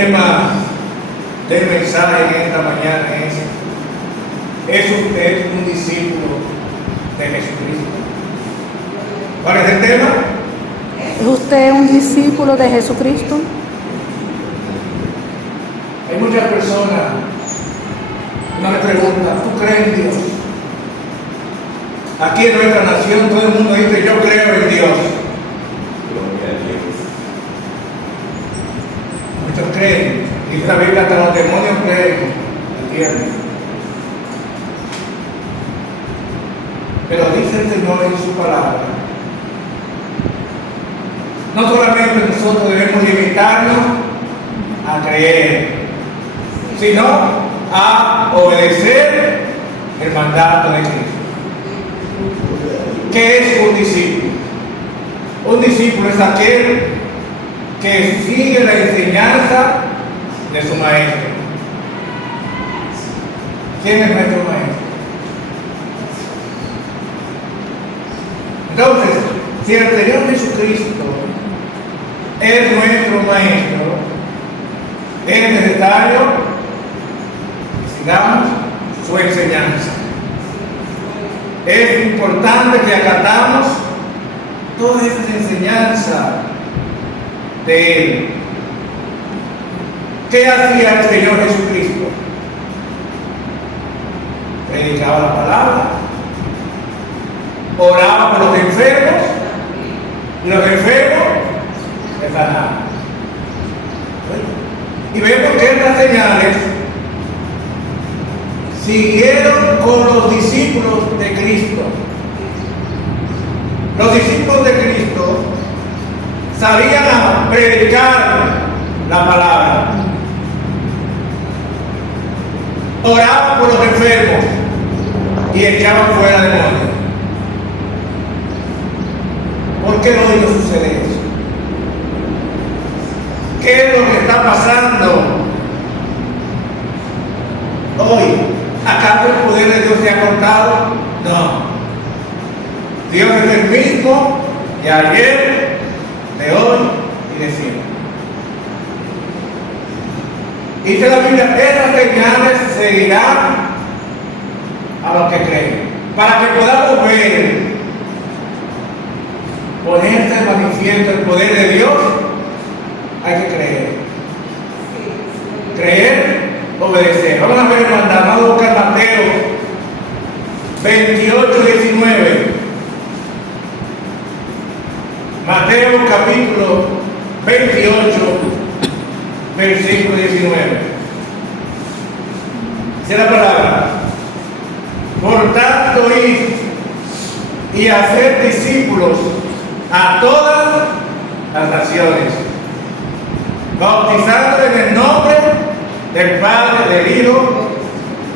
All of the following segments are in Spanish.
tema del mensaje en esta mañana ¿es usted un discípulo de Jesucristo? ¿Cuál es el tema? ¿Es usted un discípulo de Jesucristo? Hay muchas personas que me preguntan, ¿tú crees en Dios? Aquí en nuestra nación todo el mundo dice, yo creo en Dios. Muchos creen, dice la Biblia, hasta los demonios creen, ¿entiendes? Pero dice el Señor en su palabra, no solamente nosotros debemos limitarnos a creer, sino a obedecer el mandato de Cristo. ¿Qué es un discípulo? Un discípulo es aquel que sigue la enseñanza de su maestro. ¿Quién es nuestro maestro? Entonces, si el Señor Jesucristo es nuestro maestro, es necesario que sigamos su enseñanza. Es importante que acatamos toda esa enseñanza de Él. ¿Qué hacía el Señor Jesucristo? Predicaba la palabra, oraba por los enfermos, y los enfermos se sanaban. Y vemos que estas señales siguieron con los discípulos de Cristo. Los discípulos de Cristo salían a predicar la palabra, oraban por los enfermos y echaban fuera demonios. ¿Por qué hoy no sucede eso? ¿Qué es lo que está pasando hoy? ¿Acaso el poder de Dios se ha cortado? No. Dios es el mismo de ayer, de hoy y de siempre. Dice la Biblia, esas señales seguirán a los que creen. Para que podamos ver, ponerse en manifiesto el poder de Dios, hay que creer. Creer, obedecer. Vamos a ver, hermandad, vamos a buscar Mateo 28, 19. Mateo capítulo 28, versículo 19. Dice la palabra: por tanto, id y hacer discípulos a todas las naciones, bautizando en el nombre del Padre, del Hijo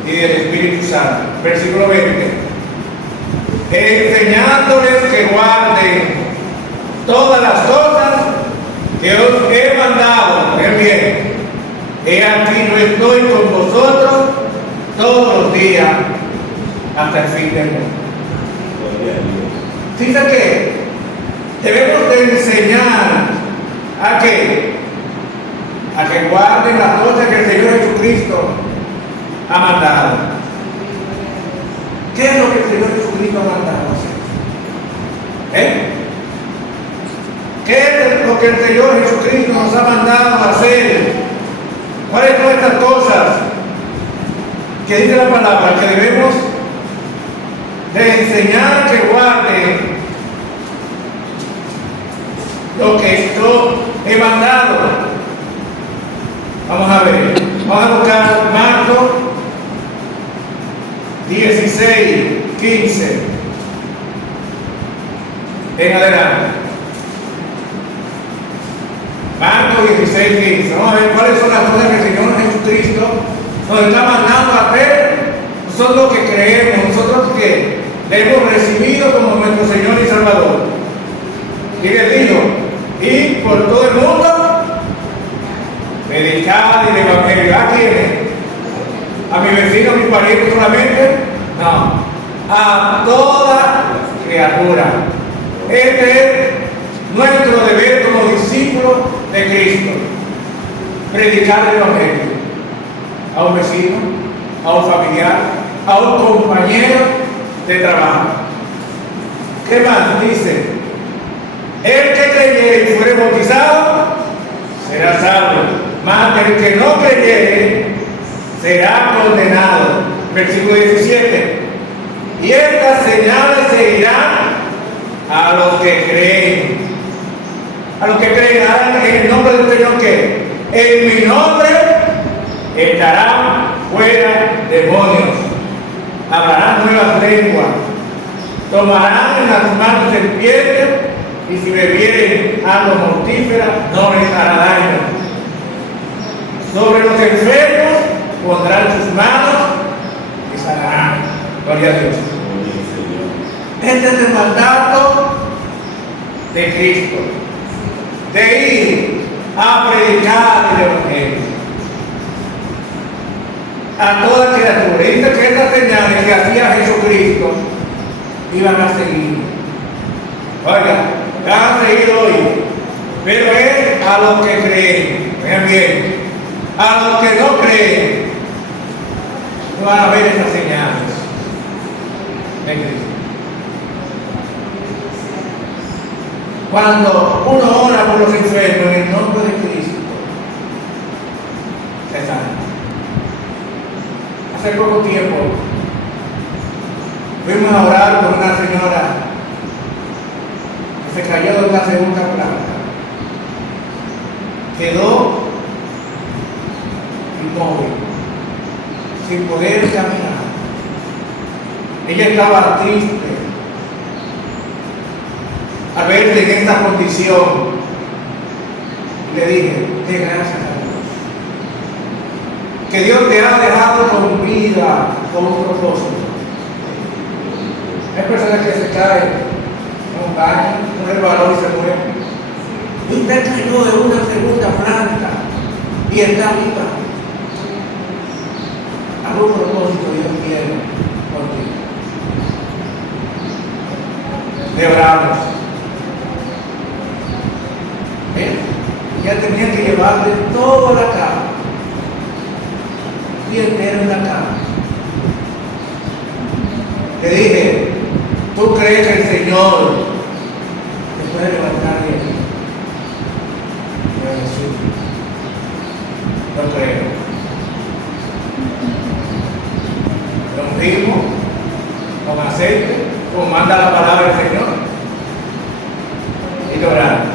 y del Espíritu Santo. Versículo 20. Enseñándoles que guarden todas las cosas que os he mandado. Ven bien, he aquí no estoy con vosotros todos los días hasta el fin del mundo. Dice que debemos de enseñar a que guarden las cosas que el Señor Jesucristo ha mandado. ¿Qué es lo que el Señor Jesucristo ha mandado hacer? ¿Qué es lo que el Señor Jesucristo nos ha mandado hacer? ¿Cuáles son estas cosas que dice la palabra que debemos de enseñar que guarden lo que yo he mandado? Vamos a ver, vamos a buscar Marcos 16, 15 en adelante. Marcos 16, 15. Vamos a ver cuáles son las cosas que el Señor Jesucristo nos está mandando a hacer. Nosotros que creemos, nosotros que le hemos recibido como nuestro Señor y Salvador. Y le digo, y por todo el mundo, predicar el Evangelio. ¿A quiénes? ¿A mi vecino, a mi pariente solamente? No. A toda criatura. Este es nuestro deber como discípulos de Cristo. predicar el evangelio a un vecino, a un familiar, a un compañero de trabajo. ¿Qué más? Dice, el que creyere y fuere bautizado será salvo, mas el que no creyere será condenado. Versículo 17. Y estas señales seguirán a los que creen. A los que creen en el nombre del Señor, que en mi nombre echarán fuera demonios, hablarán nuevas lenguas, tomarán en las manos serpientes, y si bebieren agua mortífera no les hará daño. Sobre los enfermos pondrán sus manos y sanarán. Gloria a Dios. Este es el mandato de Cristo, de ir a predicar el evangelio a toda criatura. Dice que estas señales que hacía Jesucristo iban a seguir. Oiga, van a seguir hoy, pero es a los que creen. Vean bien, a los que no creen no van a ver esas señales. Cuando uno ora por los enfermos en el nombre de Cristo, se sana. Hace poco tiempo fuimos a orar por una señora que se cayó de una segunda planta, quedó inmóvil, sin poder caminar. Ella estaba triste al verse en esta condición. Le dije, de gracias a Dios, que Dios te ha dejado con vida, con un propósito. Hay personas que se caen en un baño, no es valor y se mueren. Y usted cayó de una segunda planta y está viva. Algún propósito Dios tiene contigo. Le oramos. Ya tenía que llevarle toda la cama, y entero en la cama. Le dije, ¿tú crees que el Señor te puede levantar de aquí? Yo Jesús, no creo. Lo ungimos con aceite, como manda la palabra del Señor, y oramos.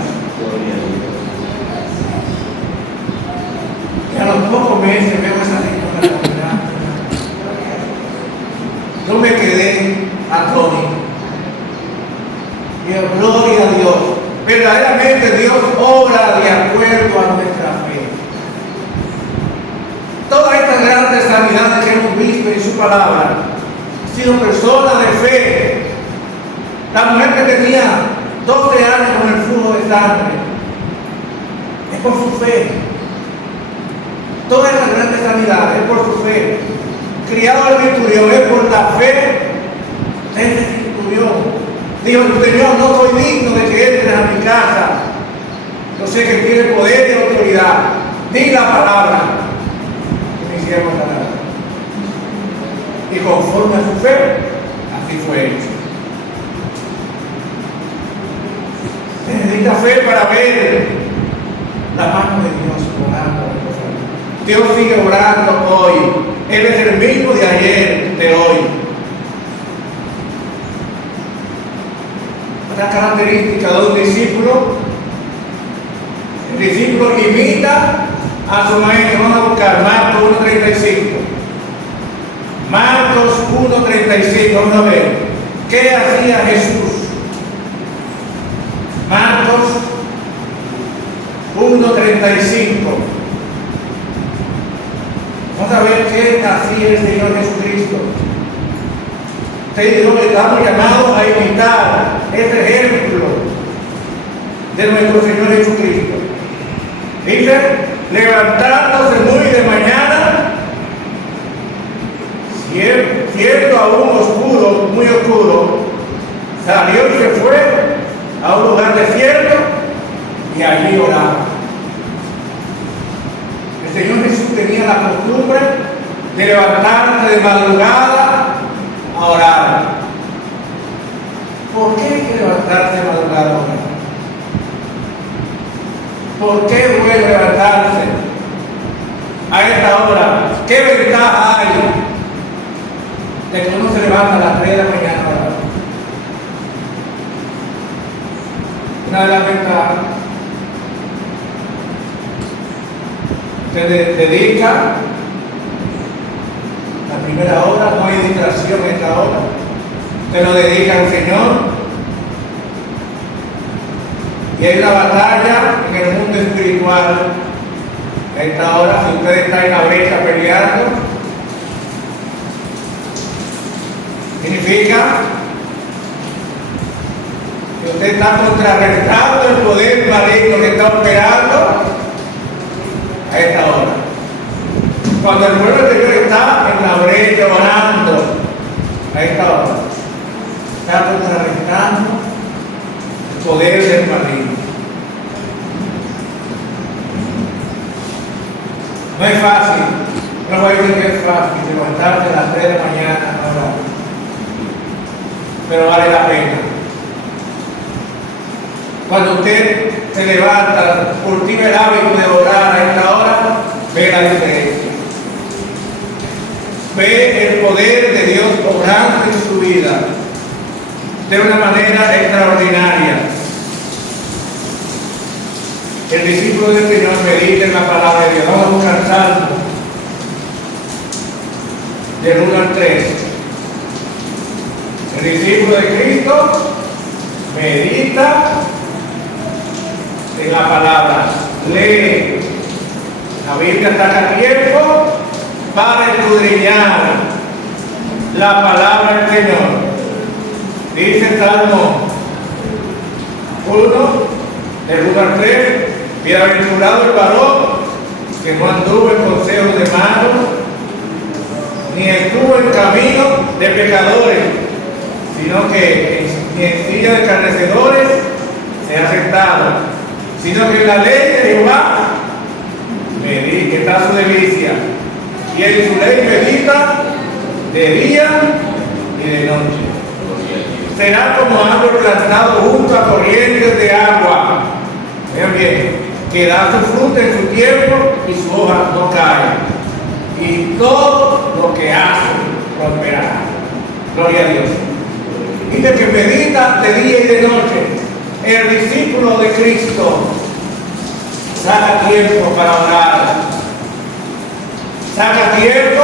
Y a los pocos meses veo esa señora caminando. Yo me quedé atónito. Y yo, gloria a Dios. Verdaderamente Dios obra de acuerdo a nuestra fe. Todas estas grandes sanidades que hemos visto en su palabra han sido personas de fe. La mujer que tenía 12 años con el flujo de sangre, es por su fe. Todas las grandes sanidades es por su fe. Criado el centurión es por la fe de ese centurión. Dijo, Señor, no soy digno de que entres a mi casa. Yo sé que tiene poder y autoridad. Di la palabra. Y me hicieron sanar. Y conforme a su fe, así fue hecho. Necesita fe para ver la mano de Dios obrando. Dios sigue obrando hoy. Él es el mismo de ayer, de hoy. Otra característica de un discípulo: el discípulo imita a su maestro. Vamos a buscar Marcos 1:35. Marcos 1:35. Vamos a ver qué hacía Jesús. Marcos 1:35. Vamos a ver qué hacía el Señor Jesucristo. Ustedes y yo estamos llamados a imitar este ejemplo de nuestro Señor Jesucristo. Dice, levantándose muy de mañana, siendo aún oscuro, muy oscuro, salió y se fue a un lugar desierto y allí oraba. El Señor Jesús tenía la costumbre de levantarse de madrugada a orar. ¿Por qué hay que levantarse de madrugada a orar? ¿Por qué debe levantarse a esta hora? ¿Qué ventaja hay de que uno se levanta a las 3 de la mañana a orar? Una de las ventajas, se dedica la primera hora, no hay distracción en esta hora, se lo dedica al Señor. Y hay una batalla en el mundo espiritual. A esta hora, si usted está en la brecha peleando, significa que usted está contrarrestando el poder maligno que está operando a esta hora. Cuando el pueblo de Dios está en la brecha orando a esta hora, está contrarrestando el poder del maligno. No es fácil, no voy a decir que es fácil levantarse a las 3 de la mañana a orar, pero vale la pena. Cuando usted se levanta, cultiva el hábito de orar a esta hora, ve la diferencia. Ve el poder de Dios obrando en su vida de una manera extraordinaria. El discípulo del Señor medita en la palabra de Dios. Vamos a buscar Salmo del 1 al 3. El discípulo de Cristo medita en la palabra, lee. La Biblia saca tiempo para escudriñar la palabra del Señor. Dice Salmo 1, del 1 al 3, bienaventurado el varón que no anduvo en consejos de malos, ni estuvo en camino de pecadores, sino que ni en silla de escarnecedores se ha sentado, sino que en la ley de Jehová está su delicia, y en su ley medita de día y de noche. Será como árbol plantado junto a corrientes de agua, vean bien, que da su fruto en su tiempo y su hoja no cae, y todo lo que hace prosperará. Gloria a Dios. Dice que medita de día y de noche. El discípulo de Cristo saca tiempo para orar, saca tiempo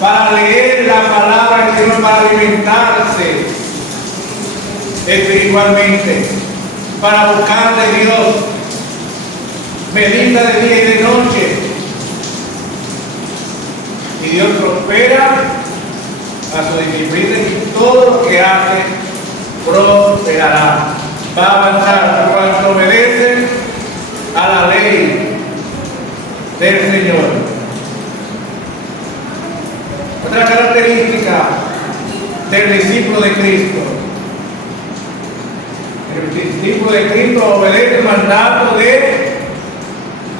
para leer la palabra del Señor, para alimentarse espiritualmente, para buscar de Dios. Medita de día y de noche, y Dios prospera a su disciplina, y todo lo que hace prosperará. Va a avanzar cuando obedece a la ley del Señor. Otra característica del discípulo de Cristo: el discípulo de Cristo obedece el mandato de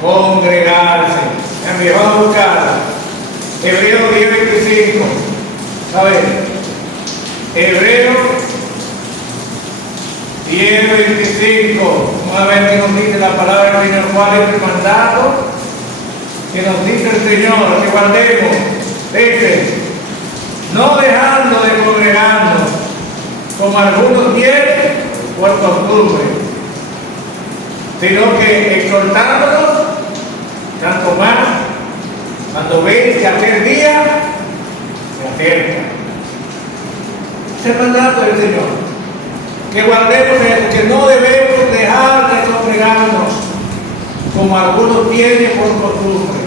congregarse. Vamos a buscar Hebreos 10:25. A ver, Hebreos 10:25. Vamos a ver qué nos dice la palabra del Señor, cuál es el mandato que nos dice el Señor, que guardemos. Dice: no dejando de congregarnos, como algunos tienen por costumbre, sino que exhortándonos, tanto más cuando veis que aquel día se acerca. Ese es el mandato del Señor, que guardemos eso, que no debemos dejar de congregarnos como algunos tienen por costumbre.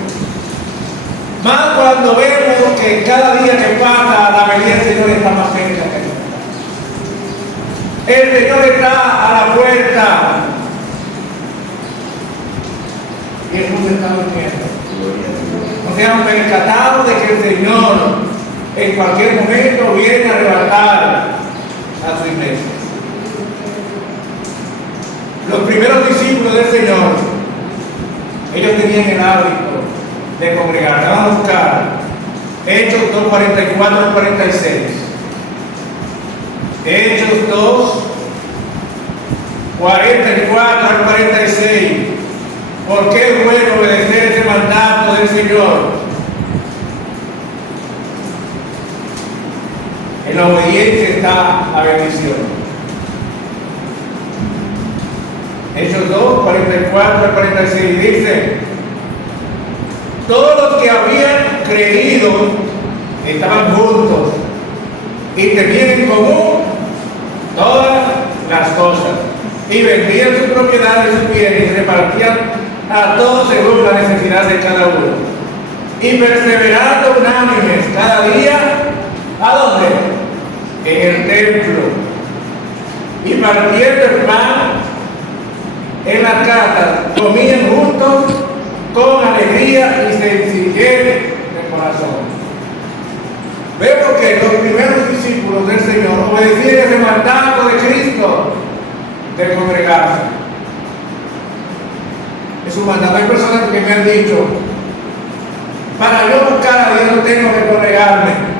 Más cuando vemos que cada día que pasa la venida del Señor está más cerca que nosotros. El Señor está a la puerta y el mundo está durmiendo. No se han percatado de que el Señor en cualquier momento viene a arrebatar a su iglesia. Los primeros discípulos del Señor, ellos tenían el hábito de congregarse. Vamos a buscar Hechos 2, 44 al 46. Hechos 2, 44 al 46. ¿Por qué es bueno obedecer ese mandato del Señor? En la obediencia está la bendición. Hechos 2, 44 al 46 dice: todos los que habían creído estaban juntos y tenían en común todas las cosas, y vendían sus propiedades, sus bienes, y repartían a todos según la necesidad de cada uno, y perseverando unánimes cada día, ¿a dónde? En el templo, y partiendo el pan en las casas, comían juntos con alegría y sencillez de corazón. Vemos que los primeros discípulos del Señor obedecían ese mandato de Cristo de congregarse. Es un mandato. Hay personas que me han dicho: para yo buscar a Dios no tengo que congregarme.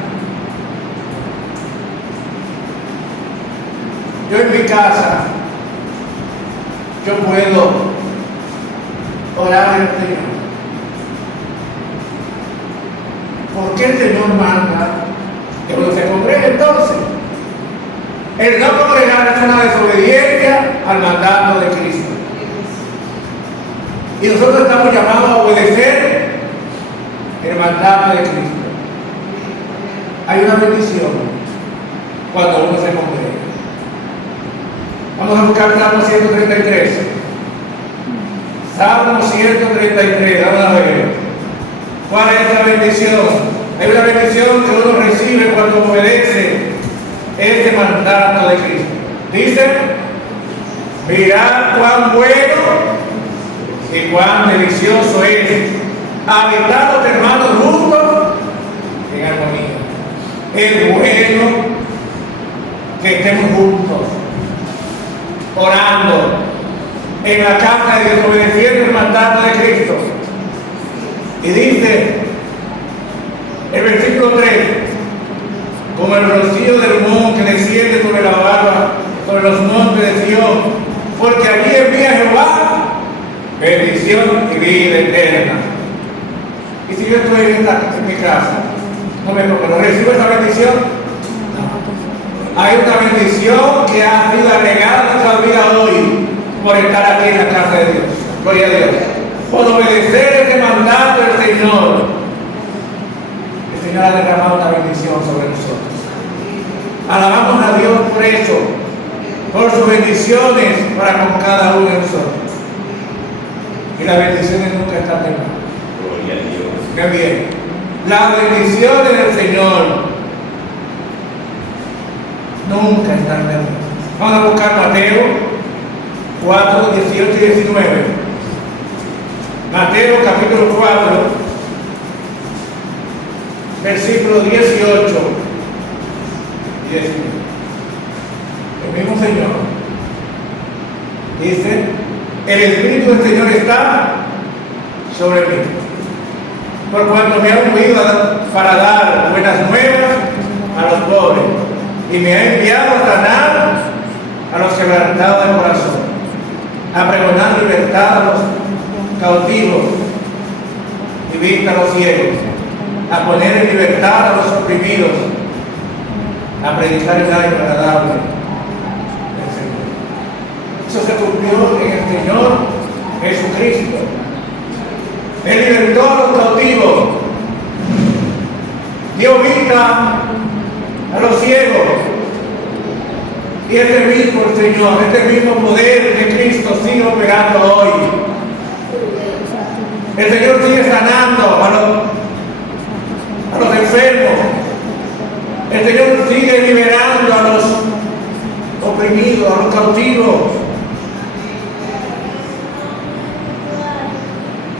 Yo en mi casa, yo puedo orar al Señor. ¿Por qué el Señor manda que uno se congregue entonces? El no congregar es una desobediencia al mandato de Cristo. Y nosotros estamos llamados a obedecer el mandato de Cristo. Hay una bendición cuando uno se congrega. Vamos a buscar Salmo 133. Salmo 133, vamos a ver. ¿Cuál es la bendición? Hay una bendición que uno recibe cuando obedece este mandato de Cristo. Dice: mirad cuán bueno y cuán delicioso es habitar los hermanos juntos en armonía. Es bueno que estemos juntos, orando en la casa de Dios, obedeciendo el mandato de Cristo. Y dice el versículo 3: como el rocío del monte que desciende sobre la barba, sobre los montes de Sion, porque allí envía Jehová bendición y vida eterna. Y si yo estoy en mi casa, no recibo esa bendición. No. Hay una bendición que ha sido agregada a nuestra vida hoy por estar aquí en la casa de Dios. Gloria a Dios. Por obedecer ese mandato del Señor. El Señor ha derramado una bendición sobre nosotros. Alabamos a Dios por eso, por sus bendiciones para con cada uno de nosotros. Y las bendiciones nunca están de más. Gloria a Dios. Vean bien, las bendiciones del Señor nunca están de más. Vamos a buscar Mateo 4, 18 y 19. Mateo capítulo 4, versículo 18 y 19. El mismo Señor dice: el Espíritu del Señor está sobre mí, por cuanto me ha ungido para dar buenas nuevas a los pobres, y me ha enviado a sanar a los quebrantados de corazón, a pregonar libertad a los cautivos y vista a los ciegos, a poner en libertad a los oprimidos, a predicar el año agradable del Señor. Eso se cumplió en el Señor Jesucristo. Él libertó a los cautivos, dio vista a los ciegos. Y este mismo Señor, este mismo poder de Cristo sigue operando hoy. El Señor sigue sanando a los enfermos. El Señor sigue liberando a los oprimidos, a los cautivos.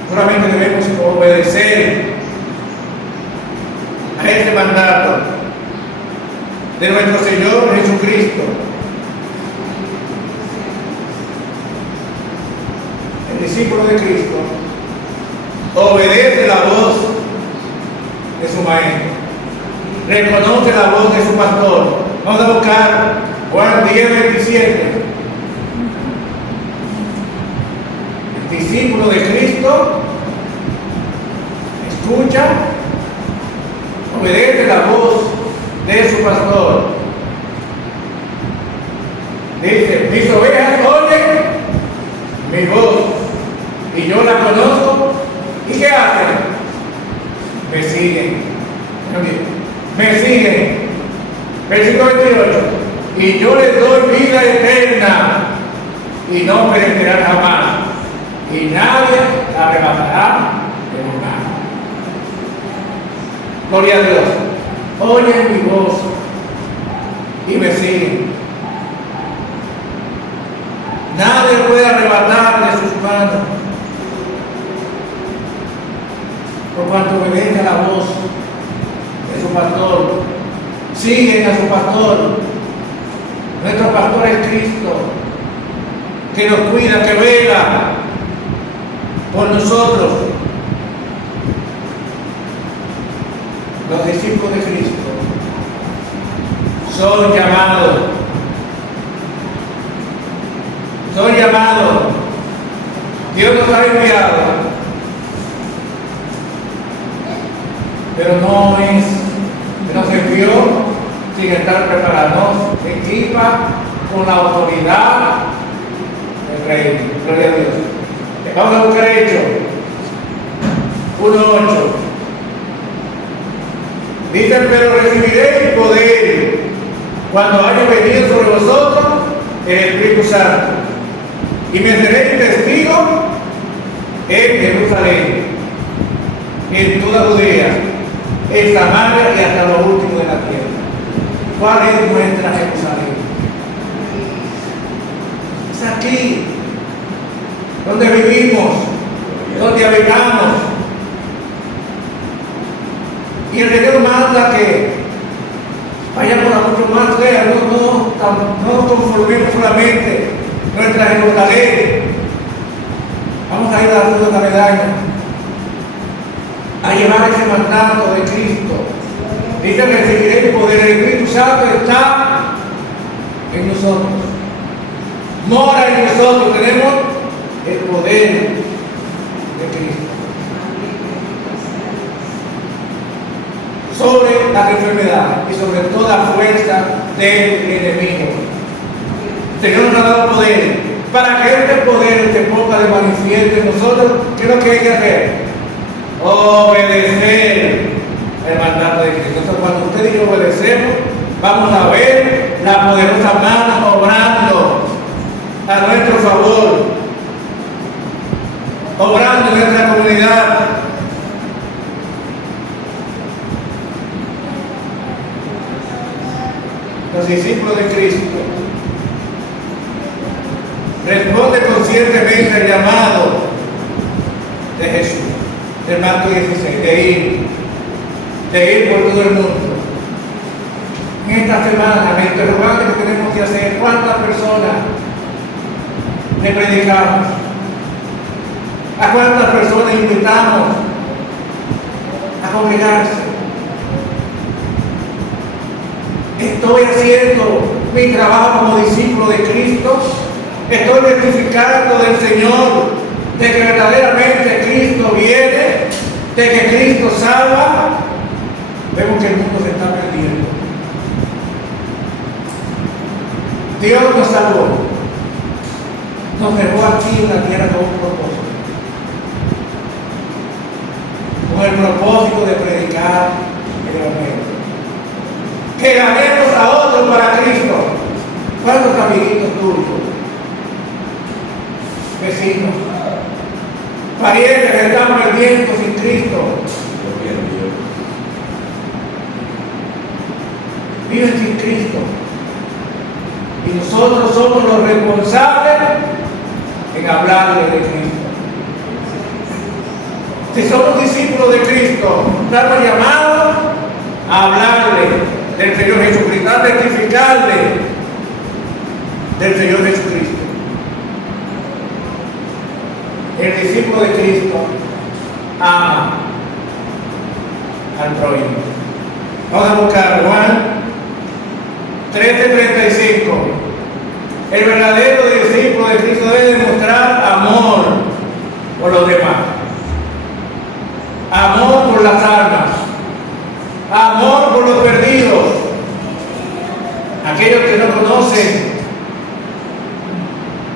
Solamente debemos obedecer a este mandato de nuestro Señor Jesucristo. El discípulo de Cristo obedece la voz reconoce la voz de su pastor. Vamos a buscar Juan 10:27. El discípulo de Cristo escucha, obedece la voz de su pastor. Dice, mis ovejas oyen mi voz y yo la conozco. ¿Y qué hacen? Me siguen. Me siguen. Versículo 28. Y yo les doy vida eterna y no perecerán jamás, y nadie la arrebatará de mi mano. Gloria a Dios. Oyen mi voz y me siguen. Nadie puede arrebatar de sus manos, por cuanto obedece a la voz de su pastor. Siguen a su pastor. Nuestro pastor es Cristo, que nos cuida, que vela por nosotros. Los discípulos de Cristo son llamados. Son llamados. Dios nos ha enviado, pero no es que nos envió sin estar preparados. Nos equipa con la autoridad del Rey. Gloria a Dios. Vamos a buscar Hechos 1:8. Dicen, pero recibiréis poder cuando haya venido sobre vosotros el Espíritu Santo, y me seréis testigos en Jerusalén, en toda Judea, en Samaria y hasta lo último de la tierra. ¿Cuál es nuestra Jerusalén? Es aquí, donde vivimos, donde habitamos. Y el Señor manda que vayamos a mucho más lejos, no conformemos solamente nuestra Jerusalén. Vamos a ir a la segunda medalla, a llevar ese mandato de Cristo. Dice, recibiréis poder. El Espíritu Santo está en nosotros, mora en nosotros. Tenemos el poder de Cristo sobre la enfermedad y sobre toda fuerza del enemigo. El Señor nos ha dado poder para que este poder se ponga de manifiesto en nosotros. ¿Qué es lo que hay que hacer? Obedecer el mandato de Cristo. Entonces, cuando usted y yo obedecemos, vamos a ver la poderosa mano obrando a nuestro favor, obrando en nuestra comunidad. Los discípulos de Cristo responden conscientemente al llamado de Jesús, del Marcos 16, de ir por todo el mundo. En esta semana, el interrogante que tenemos que hacer: ¿cuántas personas le predicamos? ¿A cuántas personas invitamos a congregarse? ¿Estoy haciendo mi trabajo como discípulo de Cristo? ¿Estoy testificando del Señor, de que verdaderamente Cristo viene, de que Cristo salva? Vemos que el mundo se está perdiendo. Dios nos salvó, nos dejó aquí en la tierra con un propósito, con el propósito de predicar el Evangelio, que ganemos a otros para Cristo. ¿Cuántos amiguitos tuyos, vecinos, parientes que están perdiendo sin Cristo? Viven sin Cristo. Y nosotros somos los responsables en hablarle de Cristo. Si somos discípulos de Cristo, estamos llamados a hablarle del Señor Jesucristo, a testificarle del Señor Jesucristo. El discípulo de Cristo ama al prójimo. Vamos a buscar Juan 13:35. El verdadero discípulo de Cristo debe demostrar amor por los demás, amor por las almas, amor por los perdidos, aquellos que no conocen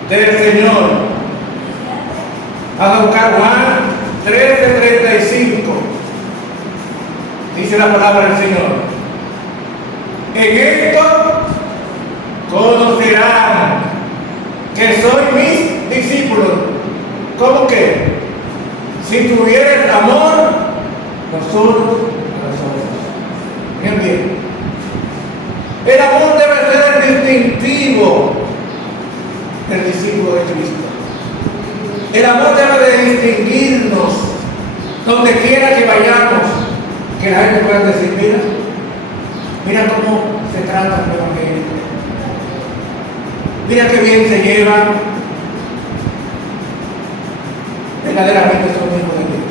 del Señor. Vamos a buscar Juan 13:35. Dice la palabra del Señor: en esto conocerán que soy mis discípulos. ¿Cómo que? Si tuvieres amor los unos a los otros. Bien, bien. El amor debe ser el distintivo del discípulo de Cristo. El amor debe de distinguirnos donde quiera que vayamos, que la gente pueda decir: mira cómo se trata el evangelio, mira qué bien se lleva. Verdaderamente son hijos de Dios.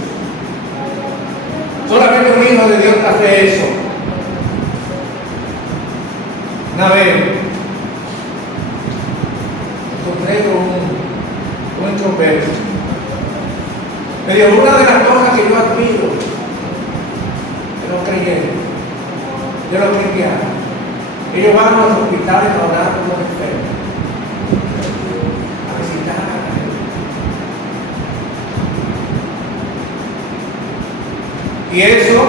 Solamente un hijo de Dios hace eso. Una vez encontré un inconverso. Me dio una de las cosas que yo admiro de los creyentes, de los cristianos. Ellos van a los hospitales a orar por los enfermos, a visitar a la gente. Y eso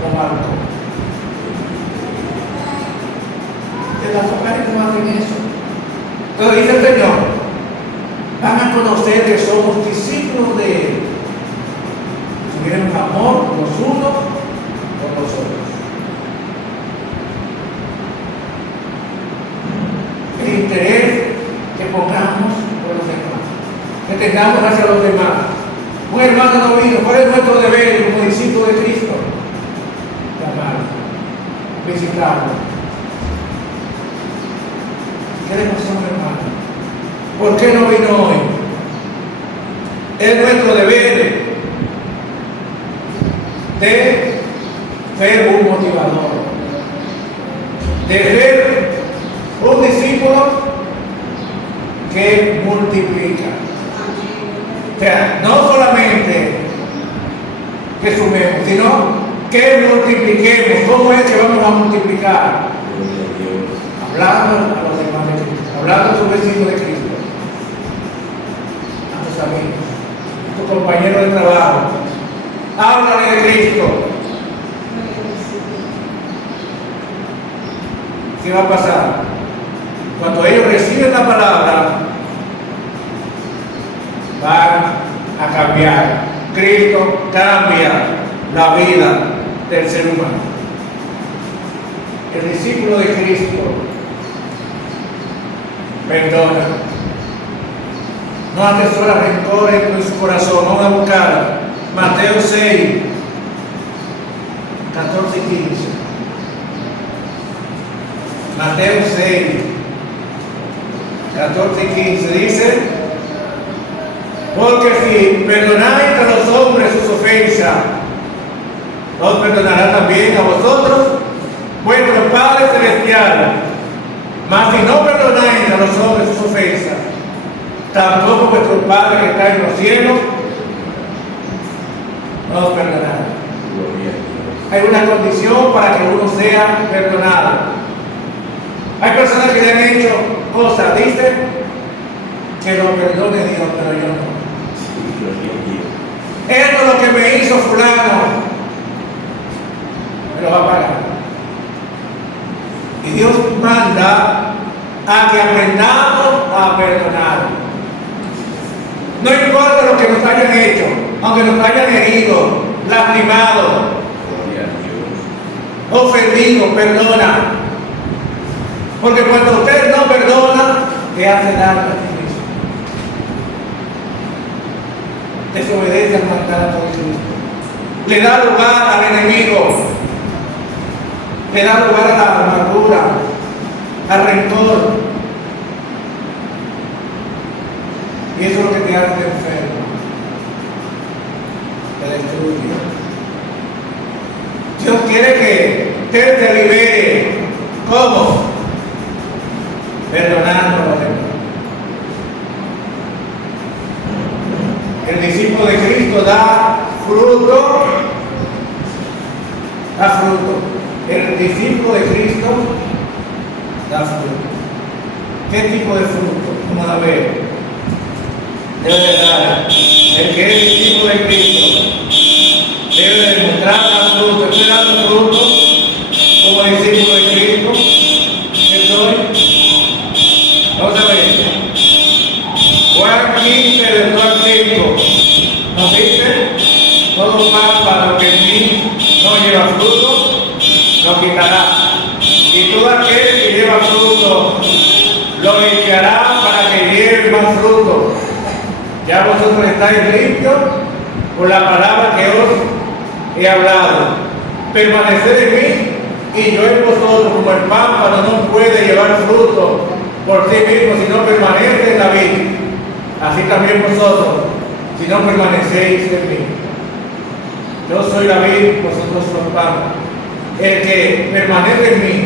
lo marcó. De las hogares no hacen eso. Entonces dice el Señor: van a conocer que somos discípulos de Él. Tuvieron amor los unos por los otros. El interés que pongamos por los demás, que tengamos hacia los demás. Un hermano no vino. ¿Cuál es nuestro deber como discípulo de Cristo? Llamarlo, visitarlo. ¿Qué le pasó, hermano? ¿Por qué no vino hoy? Es nuestro deber de ser un motivador, de ser un discípulo que multiplica. O sea, no solamente que sumemos, sino que multipliquemos. ¿Cómo es que vamos a multiplicar? Hablando a los demás de Cristo, hablando a sus vecinos de Cristo, a tus amigos, a tus compañeros de trabajo. Háblale de Cristo. ¿Qué va a pasar? Cuando ellos reciben la palabra, van a cambiar. Cristo cambia la vida del ser humano. El discípulo de Cristo perdona, no atesora rencor en su corazón. Vamos a buscar Mateo 6, 14 y 15. Mateo 6, 14 y 15 dice: porque si perdonáis a los hombres sus ofensas, os perdonará también a vosotros vuestro Padre Celestial. Mas si no perdonáis a los hombres sus ofensas, tampoco vuestro Padre que está en los cielos no os perdonará. Hay una condición para que uno sea perdonado. Hay personas que le han hecho cosas, dicen que lo perdone Dios, pero yo no. Esto es lo que me hizo fulano, me lo va a pagar. Y Dios manda a que aprendamos a perdonar. No importa lo que nos hayan hecho, aunque nos hayan herido, lastimado, ofendido, perdona. Porque cuando usted no perdona, te hace daño a ti mismo. Desobedece al mandato de Cristo. Le da lugar al enemigo. Le da lugar a la amargura, al rencor. Y eso es lo que te hace enfermo. Te destruye. Dios quiere que libere. ¿Cómo? Perdonando a los demás. El discípulo de Cristo da fruto. Da fruto. El discípulo de Cristo da fruto. ¿Qué tipo de fruto? Vamos a ver. Debe de dar. El que es discípulo de Cristo debe demostrar dar fruto. Estoy dando fruto como discípulo de Cristo. Estoy. Vamos a ver. Juan 15, del 2 al 5. Nos dice: todo pámpano que en mí no lleva fruto, lo quitará. Y todo aquel que lleva fruto, lo limpiará para que lleve más fruto. Ya vosotros estáis limpios por la palabra que os he hablado. Permaneced en mí y yo en vosotros, como el pámpano no puede llevar fruto por sí mismo si no permanece en la vid. Así también vosotros, si no permanecéis en mí. Yo soy la vid, vosotros sois los pámpanos. El que permanece en mí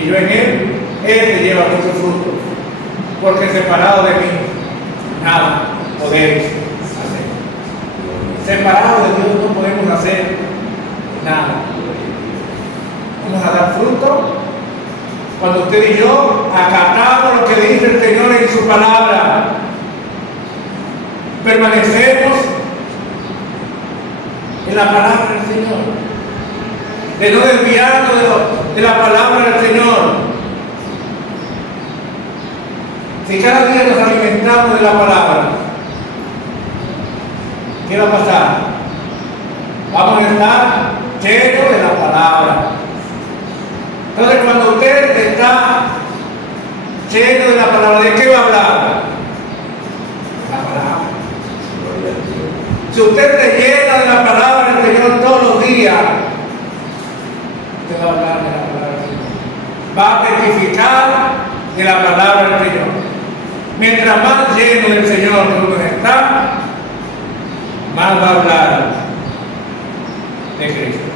y yo en él, este lleva mucho fruto, porque separado de mí, nada podéis hacer. Separado de Dios no podemos hacer nada. Vamos a dar fruto cuando usted y yo acatamos lo que dice el Señor en su palabra. Permanecemos en la palabra del Señor, de no desviarnos de la palabra del Señor. Si cada día nos alimentamos de la palabra, ¿qué va a pasar? Vamos a estar llenos de la palabra. Entonces, cuando usted está lleno de la palabra, ¿de qué va a hablar? La palabra. Si usted se llena de la palabra del Señor todos los días, usted va a hablar de la palabra del Señor. Va a testificar de la palabra del Señor. Mientras más lleno del Señor que uno está, más va a hablar de Cristo.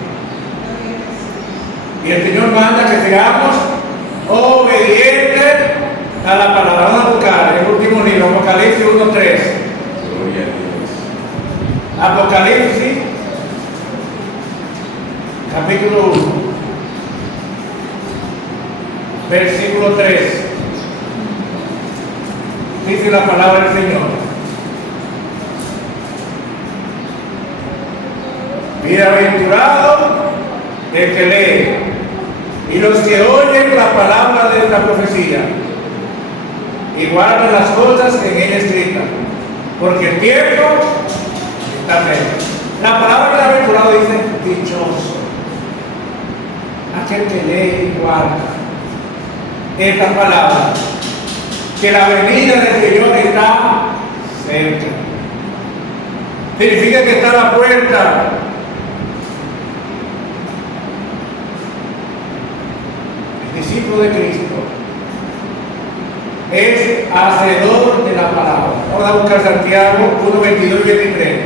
Y el Señor manda que seamos obedientes a la palabra. Vamos a buscar el último libro, Apocalipsis 1:3. Apocalipsis, capítulo 1, versículo 3. Dice la palabra del Señor: bienaventurado el que lee y los que oyen la palabra de esta profecía y guardan las cosas en ella escritas, porque el tiempo está cerca. La palabra bienaventurado dice dichoso, aquel que lee y guarda esta palabra, que la venida del Señor está cerca. Significa que está a la puerta. El discípulo de Cristo es hacedor de la palabra. Vamos a buscar Santiago 1, 22 y 23.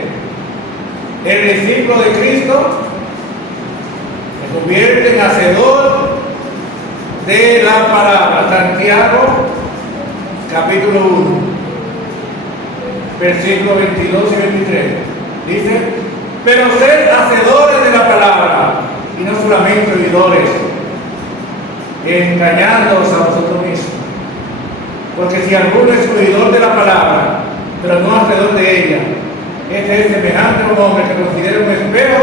El discípulo de Cristo se convierte en hacedor de la palabra. Santiago capítulo 1, versículos 22 y 23. Dice: pero sed hacedores de la palabra y no solamente oidores, engañándoos a vosotros mismos. Porque si alguno es oidor de la palabra, pero no hacedor de ella, este es semejante a un hombre que considera un espejo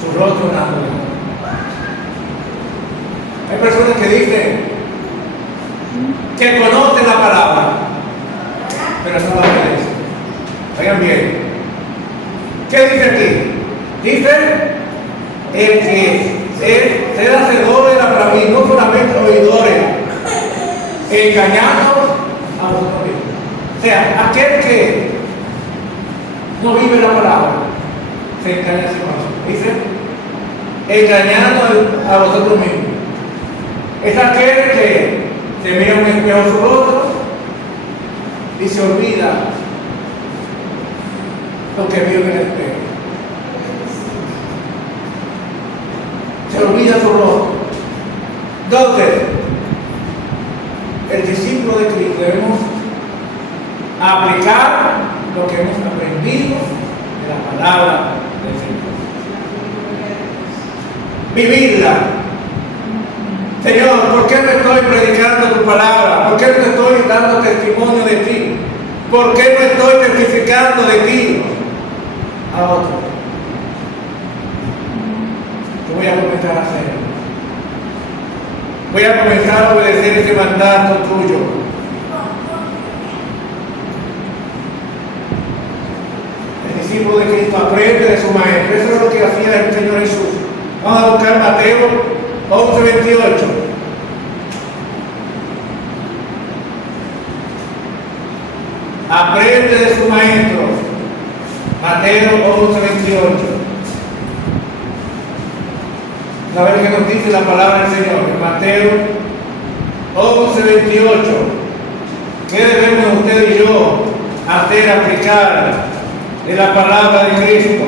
su rostro natural. Hay personas que dicen que conocen la palabra, pero no la obedecen. Oigan bien, ¿qué dice aquí? Dice el que es ser hacedor de la palabra y no solamente oidores, engañando a vosotros mismos. O sea, aquel que no vive la palabra se engaña a sí mismo. Dice engañando a vosotros mismos. Es aquel que se mira un espejo a su rostro y se olvida lo que vio en el espejo. Se olvida su Entonces, el discípulo de Cristo debemos aplicar lo que hemos aprendido de la palabra del Señor. Vivirla. Señor, ¿por qué no estoy predicando tu palabra? ¿Por qué no estoy dando testimonio de ti? ¿Por qué no estoy testificando de ti a otros? Yo voy a comenzar a hacerlo. Voy a comenzar a obedecer ese mandato tuyo. El discípulo de Cristo aprende de su maestro. Eso es lo que hacía el Señor Jesús. Vamos a buscar Mateo 11:28. Aprende de su maestro. Mateo 11:28. A ver qué nos dice la palabra del Señor. En Mateo 11:28. ¿Qué debemos usted y yo hacer, aplicar de la palabra de Cristo?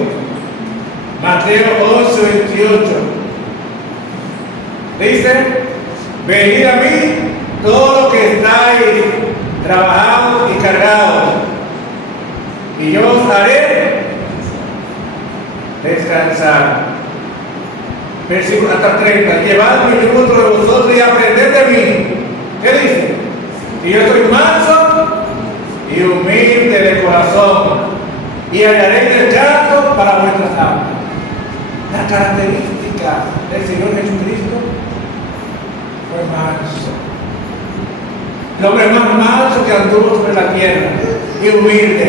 Mateo 11:28. Dice: venid a mí todos los que estáis trabajados y cargados, y yo os haré descansar. Versículo hasta 30. Llevad mi yugo de vosotros y aprended de mí. ¿Qué dice? Que yo soy manso y humilde de corazón, y hallaréis descanso para vuestras almas. La característica del Señor Jesucristo fue manso. El hombre más manso que anduvo sobre la tierra, y humilde.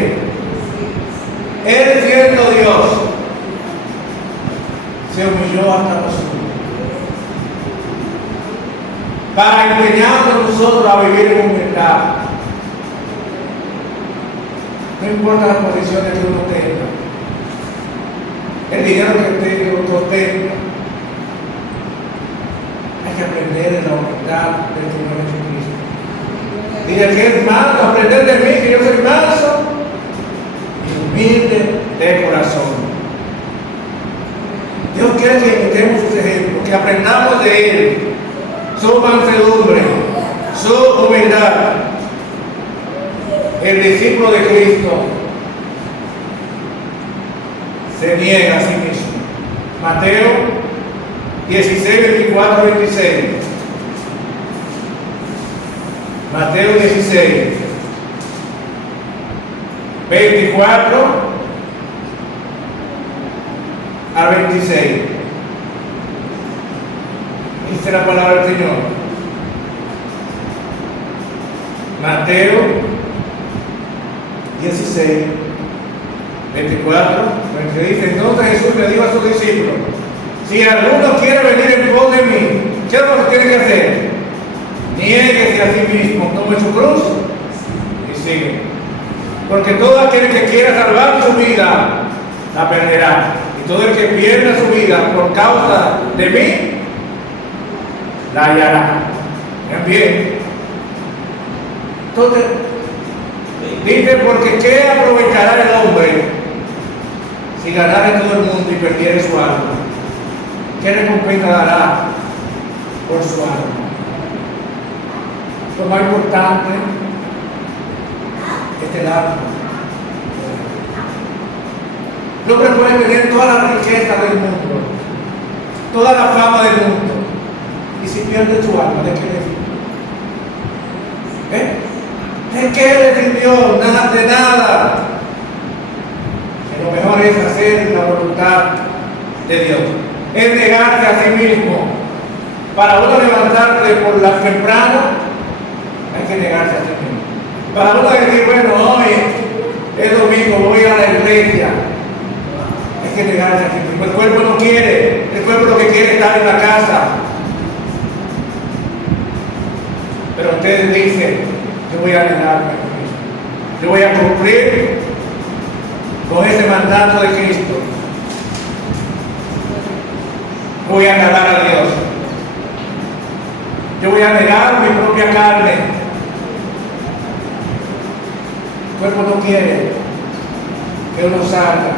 Él, siendo Dios, se humilló hasta los últimos, para empeñarnos nosotros a vivir en humildad. No importa las posiciones que uno tenga, el dinero que uno tenga, hay que aprender de la humildad del Señor Jesucristo. Dice que es manso, aprender de mí, que yo soy manso y humilde de corazón. Dios quiere que imitemos sus ejemplos, que aprendamos de Él, su mansedumbre, su humildad. El discípulo de Cristo se niega a sí mismo. Mateo 16, 24, 26. Mateo 16, 24 al 26. Dice la palabra del Señor. Mateo 16, 24, 26. Dice: entonces Jesús le dijo a sus discípulos: si alguno quiere venir en pos de mí, ¿qué es lo que tiene que hacer? Niéguese a sí mismo, tome su cruz y sigue. Porque todo aquel que quiera salvar su vida la perderá. Todo el que pierda su vida por causa de mí, la hallará. Bien. Entonces, dice: porque ¿qué aprovechará el hombre si ganara todo el mundo y perdiera su alma? ¿Qué recompensa dará por su alma? Lo más importante es el alma. El hombre puede tener toda la riqueza del mundo, toda la fama del mundo, y si pierde su alma, ¿de qué le sirve? ¿De qué le sirvió? Nada, de nada. Que lo mejor es hacer la voluntad de Dios, es negarse a sí mismo. Para uno levantarse por la temprana, hay que negarse a sí mismo. Para uno decir: bueno, hoy es domingo, voy a la iglesia, hay que negarse a sí mismo. El cuerpo no quiere, el cuerpo lo que quiere es estar en la casa. Pero ustedes dicen: yo voy a negarme, yo voy a cumplir con ese mandato de Cristo, voy a agradar a Dios, yo voy a negar mi propia carne. El cuerpo no quiere que uno salga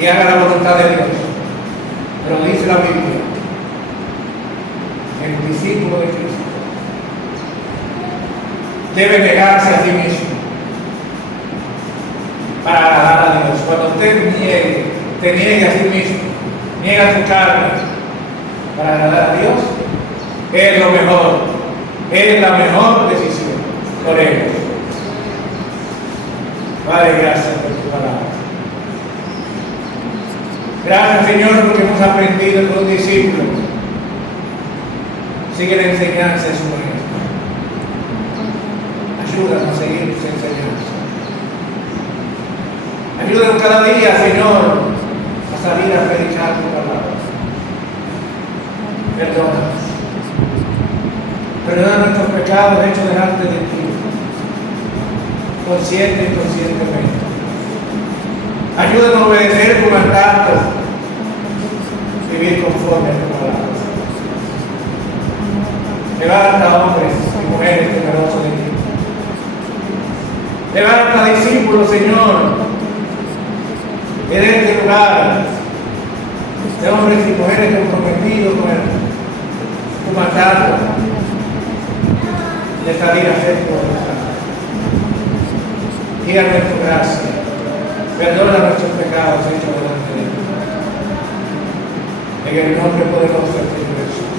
y haga la voluntad de Dios, pero dice la Biblia discípulo de Cristo debe negarse a sí mismo para agradar a Dios. Cuando usted te niegue a sí mismo, niega su carne para agradar a Dios, es lo mejor, es la mejor decisión. Oremos. Padre, gracias por tu palabra. Gracias, Señor, porque hemos aprendido con un discípulo. Sigue la enseñanza de su maestro. Ayúdanos a seguir tus enseñanzas. Ayúdanos cada día, Señor, a salir a predicar tu palabra. Perdónanos. Perdona nuestros pecados hechos delante de ti, consciente y inconscientemente. Ayúdanos a obedecer tu mandato, vivir conforme a tu palabra. Levanta hombres y mujeres temerosos de ti. Levanta discípulos, Señor, en este lugar, de hombres y mujeres comprometidos con tu mandato de salir a hacer tu voluntad. Guíanos en tu gracia. Perdona nuestros pecados hechos delante de ti. En el nombre poderoso de Jesús.